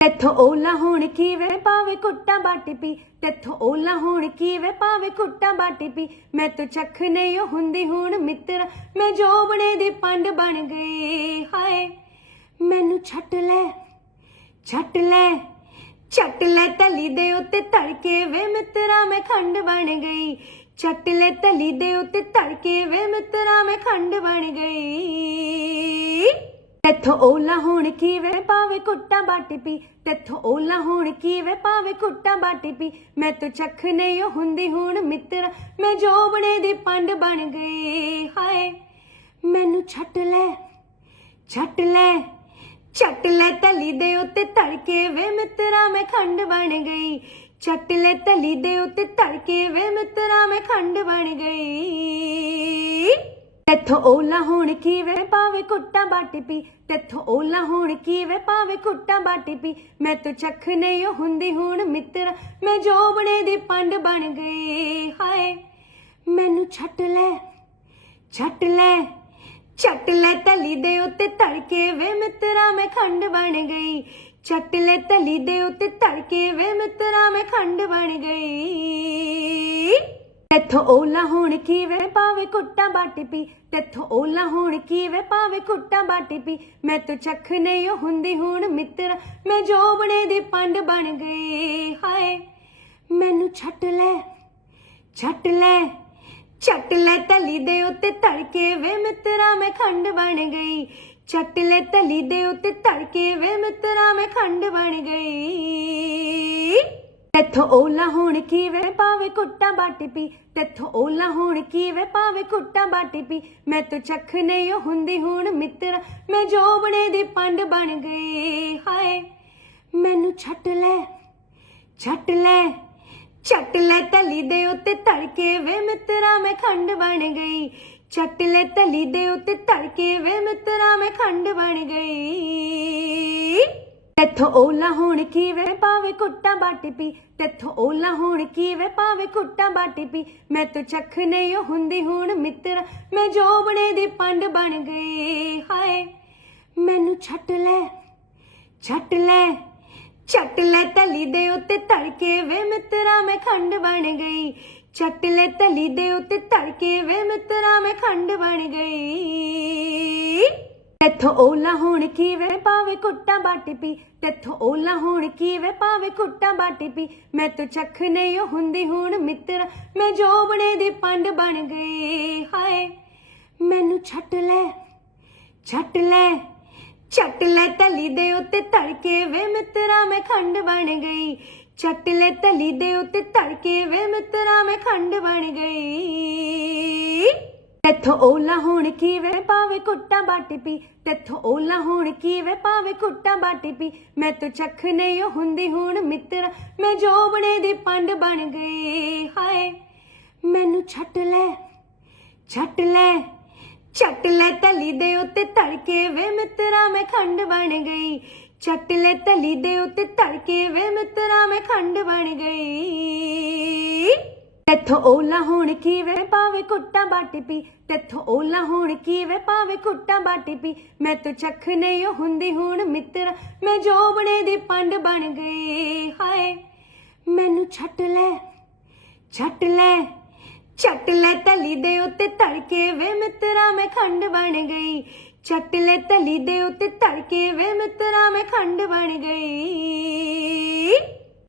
ਤੇਥੋਂ ਓਲਾ ਹੋਣ ਕੀ ਵੇ ਪਾਵੇ ਕੁੱਟਾਂ ਬਾਟੀ ਪੀ। ਤੇਥੋਂ ਓਲਾ ਹੋਣ ਕੀ ਵੇ ਪਾਵੇ ਕੁੱਟਾਂ ਬਾਟੀ ਪੀ। ਮੈਂ ਤੂੰ ਚੱਖ ਨਹੀਂ ਹੁੰਦੀ ਹੁਣ ਮਿੱਤਰ। ਮੈਂ ਜੋਬਣੇ ਦੀ ਪੰਡ ਬਣ ਗਈ, ਹਾਏ। ਮੈਨੂੰ ਛੱਟ ਲੈ ਛੱਟ ਲੈ ਛੱਟ ਲੈ ਤਲੀ ਦੇ ਉੱਤੇ ਤੜਕੇ ਵੇ ਮਿੱਤਰਾ, ਮੈਂ ਖੰਡ ਬਣ ਗਈ। ਛੱਟ ਲੈ ਤਲੀ ਦੇ ਉੱਤੇ ਤੜਕੇ ਵੇ ਮਿੱਤਰਾ, ਮੈਂ ਖੰਡ ਬਣ ਗਈ। ਤੇਥੋਂ ਓਲਾ ਹੋਣ ਕੀ ਵੇ ਪਾਵੇ ਕੁੱਟਾਂ ਬਾਟੀ ਪੀ ਤੇਥੋਂ ਓਲਾ ਹੋਣ ਕੀ ਵੇ ਪਾਵੇ ਕੁੱਟਾਂ ਬਾਟੀ ਪੀ। ਮੈਂ ਤੂੰ ਚੱਖ ਨਹੀਂ ਹੁੰਦੀ ਹੁਣ ਮਿੱਤਰ, ਮੈਂ ਜੋਬਣੇ ਦੀ ਪੰਡ ਬਣ ਗਈ, ਹਾਏ। ਮੈਨੂੰ ਛੱਟ ਲੈ ਛੱਟ ਲੈ ਛੱਟ ਲੈ ਤਲੀ ਦੇ ਉੱਤੇ ਤੜਕੇ ਵੇ ਮਿੱਤਰਾ, ਮੈਂ ਖੰਡ ਬਣ ਗਈ। ਛੱਟ ਲੈ ਤਲੀ ਦੇ ਉੱਤੇ ਧੜਕੇ ਵੇ ਮਿੱਤਰਾ, ਮੈਂ ਖੰਡ ਬਣ ਗਈ। ਤੇਥੋਂ ਓਲਾ ਹੋਣ ਕੀ ਵੇ ਪਾਵੇ ਕੁੱਟਾਂ ਬਾਟੀ ਪੀ, ਤੇਥੋਂ ਓਲਾ ਹੋਣ ਕੀ ਵੇ ਪਾਵੇ ਕੁੱਟਾਂ ਬਾਟੀ ਪੀ। ਮੈਂ ਤੂੰ ਚੱਖ ਨਹੀਂ ਹੁੰਦੀ ਹੁਣ ਮਿੱਤਰ, ਮੈਂ ਜੋਬਣੇ ਦੀ ਪੰਡ ਬਣ ਗਈ, ਹਾਏ। ਮੈਨੂੰ ਛੱਟ ਲੈ ਛੱਟ ਲੈ ਛੱਟ ਲੈ ਤਲੀ ਦੇ ਉੱਤੇ ਤੜਕੇ ਵੇ ਮਿੱਤਰਾ ਮੈਂ ਖੰਡ ਬਣ ਗਈ। ਛੱਟ ਲੈ ਤਲੀ ਦੇ ਉੱਤੇ ਤੜਕੇ ਵੇ ਮਿੱਤਰਾ ਮੈਂ ਖੰਡ ਬਣ ਗਈ। ਤੇਥੋਂ ਓਲਾ ਹੋਣ ਕੀ ਵੇ ਪਾਵੇ ਕੁੱਟਾਂ ਬਾਟੀ ਪੀ। ਤੇਥੋਂ ਓਲਾ ਹੋਣ ਕੀ ਪਾਵੇ ਕੁੱਟਾਂ ਬਾਟੀ ਪੀ। ਮੈਂ ਤੂੰ ਚੱਖ ਨਹੀਂ ਹੁੰਦੀ ਹੁਣ ਮਿੱਤਰ। ਮੈਂ ਜੋਬਣੇ ਦੀ ਪੰਡ ਬਣ ਗਈ, ਹਾਏ। ਮੈਨੂੰ ਛੱਟ ਲੈ ਛੱਟ ਲੈ ਛੱਟ ਲੈ ਤਲੀ ਦੇ ਉੱਤੇ ਤੜਕੇ ਵੇ ਮਿੱਤਰਾ, ਮੈਂ ਖੰਡ ਬਣ ਗਈ। ਛੱਟ ਲੈ ਤਲੀ ਦੇ ਉੱਤੇ ਤੜਕੇ ਵੇ ਮਿੱਤਰਾ, ਮੈਂ ਖੰਡ ਬਣ ਗਈ। ਤੇਥੋਂ ਓਲਾ ਹੋਣ ਕੀ ਵੇ ਪਾਵੇ ਕੁੱਟਾਂ ਬਾਟੀ ਪੀ ਤੇਥੋਂ ਓਲਾ ਹੋਣ ਕੀ ਵੇ ਪਾਵੇ ਕੁੱਟਾਂ ਬਾਟੀ ਪੀ। ਮੈਂ ਤੂੰ ਚੱਖ ਨਹੀਂ ਹੁੰਦੀ ਹੁਣ ਮਿੱਤਰ, ਮੈਂ ਜੋਬਣੇ ਦੀ ਪੰਡ ਬਣ ਗਈ, ਹਾਏ। ਮੈਨੂੰ ਛੱਟ ਲੈ ਛੱਟ ਲੈ ਛੱਟ ਲੈ ਤਲੀ ਦੇ ਉੱਤੇ ਧੜਕੇ ਵੇ ਮਿੱਤਰਾ ਮੈਂ ਖੰਡ ਬਣ ਗਈ। ਛੱਟ ਲੈ ਤਲੀ ਦੇ ਉੱਤੇ ਤੜਕੇ ਵੇ ਮਿੱਤਰਾ ਮੈਂ ਖੰਡ ਬਣ ਗਈ। ਤੇਥੋਂ ਓਲਾ ਹੋਣ ਕੀ ਵੇ ਪਾਵੇ ਕੁੱਟਾਂ ਬਾਟੀ ਪੀ, ਤੇਥੋਂ ਓਲਾ ਹੋਣ ਕੀ ਵੇ ਪਾਵੇ ਕੁੱਟਾਂ ਬਾਟੀ ਪੀ। ਮੈਂ ਤੂੰ ਚੱਖ ਨਹੀਂ ਹੁੰਦੀ ਹੁਣ ਮਿੱਤਰ, ਮੈਂ ਜੋਬਣੇ ਦੀ ਪੰਡ ਬਣ ਗਈ, ਹਾਏ। ਮੈਨੂੰ ਛੱਟ ਲੈ ਛੱਟ ਲੈ ਛੱਟ ਲੈ ਤਲੀ ਦੇ ਉੱਤੇ ਧੜਕੇ ਵੇ ਮਿੱਤਰਾ ਮੈਂ ਖੰਡ ਬਣ ਗਈ। ਛੱਟ ਲੈ ਤਲੀ ਦੇ ਉੱਤੇ ਧੜਕੇ ਵੇ ਮਿੱਤਰਾ ਮੈਂ ਖੰਡ ਬਣ ਗਈ। ਤੇਥੋਂ ਓਲਾ ਹੋਣ ਕੀ ਵੇ ਪਾਵੇ ਕੁੱਟਾਂ ਬਾਟੀ ਪੀ। ਤੇਥੋਂ ਓਲਾ ਹੋਣ ਕੀ ਵੇ ਪਾਵੇ ਕੁੱਟਾਂ ਬਾਟੀ ਪੀ। ਮੈਂ ਤੂੰ ਚੱਖ ਨਹੀਂ ਹੁੰਦੀ ਹੁਣ ਮਿੱਤਰ। ਮੈਂ ਜੋਬਣੇ ਦੀ ਪੰਡ ਬਣ ਗਈ, ਹਾਏ। ਮੈਨੂੰ ਛੱਟ ਲੈ ਛੱਟ ਲੈ ਛੱਟ ਲੈ ਤਲੀ ਦੇ ਉੱਤੇ ਧੜਕੇ ਵੇ ਮਿੱਤਰਾ, ਮੈਂ ਖੰਡ ਬਣ ਗਈ। ਛੱਟ ਲੈ ਤਲੀ ਦੇ ਉੱਤੇ ਤੜਕੇ ਵੇ ਮਿੱਤਰਾ, ਮੈਂ ਖੰਡ ਬਣ ਗਈ। ਤੇਥੋਂ ਓਲਾ ਹੋਣ ਕੀ ਵੇ ਪਾਵੇ ਕੁੱਟਾਂ ਬਾਟੀ ਪੀ ਤੇਥੋਂ ਓਲਾ ਹੋਣ ਕੀ ਵੇ ਪਾਵੇ ਕੁੱਟਾਂ ਬਾਟੀ ਪੀ। ਮੈਂ ਤੂੰ ਚੱਖ ਨਹੀਂ ਹੁੰਦੀ ਹੁਣ ਮਿੱਤਰ, ਮੈਂ ਜੋਬਣੇ ਦੀ ਪੰਡ ਬਣ ਗਈ, ਹਾਏ। ਮੈਨੂੰ ਛੱਟ ਲੈ ਛੱਟ ਲੈ ਛੱਟ ਲੈ ਤਲੀ ਦੇ ਉੱਤੇ ਤੜਕੇ ਵੇ ਮਿੱਤਰਾ, ਮੈਂ ਖੰਡ ਬਣ ਗਈ। ਛੱਟ ਲੈ ਤਲੀ ਦੇ ਉੱਤੇ ਤੜਕੇ ਵੇ ਮਿੱਤਰਾ, ਮੈਂ ਖੰਡ ਬਣ ਗਈ। ਤੇਥੋਂ ਓਲਾ ਹੋਣ ਕੀ ਵੇ ਪਾਵੇ ਕੁੱਟਾਂ ਬਾਟੀ ਪੀ, ਤੇਥੋਂ ਓਲਾ ਹੋਣ ਕੀ ਵੇ ਪਾਵੇ ਕੁੱਟਾਂ ਬਾਟੀ ਪੀ। ਮੈਂ ਤੂੰ ਚੱਖ ਨਹੀਂ ਹੁੰਦੀ ਹੁਣ ਮਿੱਤਰ, ਮੈਂ ਜੋਬਣੇ ਦੀ ਪੰਡ ਬਣ ਗਈ, ਹਾਏ। ਮੈਨੂੰ ਛੱਟ ਲੈ ਛੱਟ ਲੈ ਛੱਟ ਲੈ ਤਲੀ ਦੇ ਉੱਤੇ ਤੜਕੇ ਵੇ ਮਿੱਤਰਾ ਮੈਂ ਖੰਡ ਬਣ ਗਈ। ਛੱਟ ਲੈ ਤਲੀ ਦੇ ਉੱਤੇ ਤੜਕੇ ਵੇ ਮਿੱਤਰਾ ਮੈਂ ਖੰਡ ਬਣ ਗਈ।